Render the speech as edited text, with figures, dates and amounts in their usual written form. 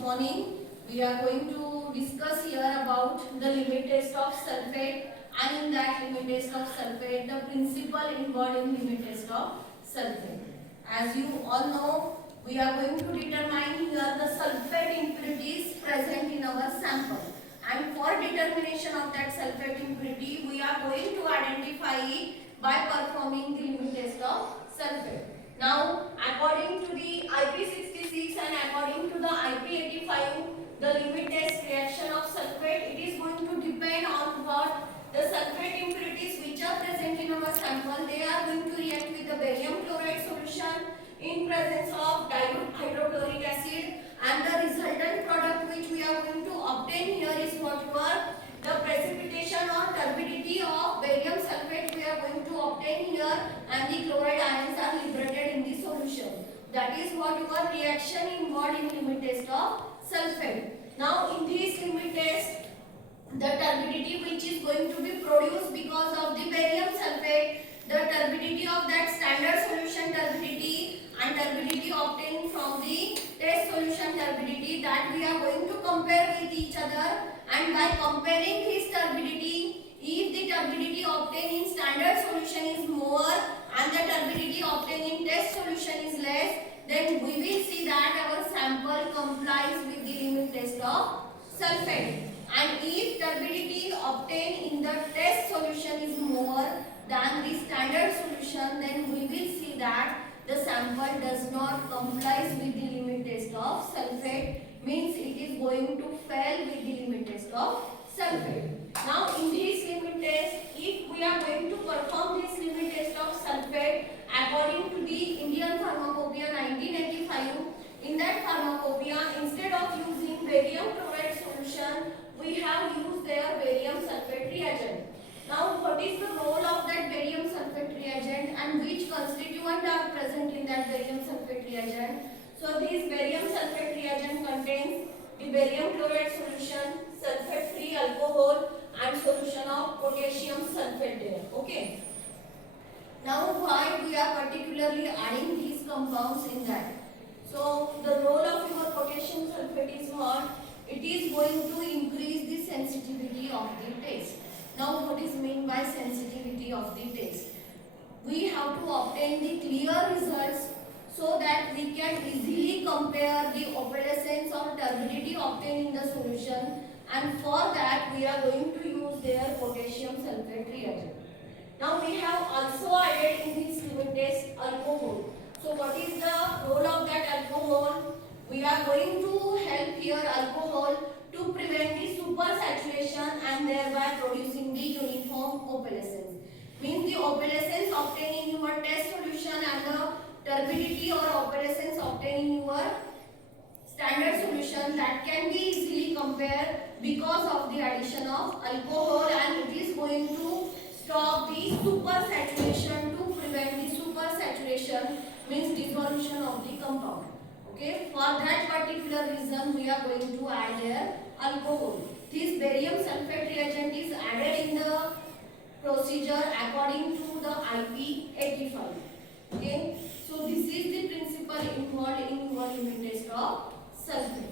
morning. We are going to discuss here about the limit test of sulfate, and in that limit test of sulfate, the principle involved in limit test of sulfate. As you all know, we are going to determine here the sulfate impurities present in our sample. And for determination of that sulfate impurity, we are going to identify it by performing the limit test of sulfate. Now, according to the IP66 and according to the IP85, the limit test reaction of sulfate, it is going to depend on what the sulfate impurities which are present in our sample. They are going to react with the barium chloride solution in presence of dilute hydrochloric acid, and the resultant product which we are going to obtain here is what were the precipitation or turbidity of barium sulfate we are going to obtain here, and the chloride ions are liberated in the solution. That is what your reaction involved in limit test of sulfate. Now in this limit test, the turbidity which is going to be produced because of the barium sulfate, the turbidity of that standard solution turbidity and turbidity obtained from the test solution turbidity, that we are going to compare with each other, and by comparing this turbidity, if the turbidity obtained in standard solution is more and the turbidity obtained in test solution is less, then we will see that our sample complies with the limit test of sulfate. And if turbidity obtained in the test solution is more than the standard solution, then we will see that the sample does not comply with the limit test of sulfate, means it is going to fail with the limit test of sulfate. Now in this limit test, if we are going to perform this limit test of sulfate according to the Indian Pharmacopoeia 1985, in that pharmacopoeia, instead of using barium chloride solution, we have used their barium sulfate reagent. Now what is the role of that barium sulfate reagent and which constituent are present in that barium sulfate reagent? So this barium sulfate reagent contains the barium chloride solution, sulfate free alcohol and solution of potassium sulfate there. Okay. Now why we are particularly adding these compounds in that? So the role of your potassium sulfate is what? It is going to increase the sensitivity of the taste. Now what is meant by sensitivity of the taste? We have to obtain the clear results so that we can easily compare the opalescence or turbidity obtained in the solution, and for that we are going to use their potassium sulfate reagent. Now we have also added in this limit test alcohol. So what is the role of that alcohol? We are going to help here alcohol to prevent the supersaturation and thereby producing the uniform opalescence. Means the opalescence obtained in your test solution and the turbidity or opalescence obtained in your standard solution, that can be easily compared because of the addition of alcohol, and it is going to stop the supersaturation, to prevent the supersaturation, means dissolution of the compound. Okay, for that particular reason we are going to add here alcohol. This barium sulfate reagent is added in the procedure according to the IP85. Okay, so this is the principle involved in your limit test of sulfate.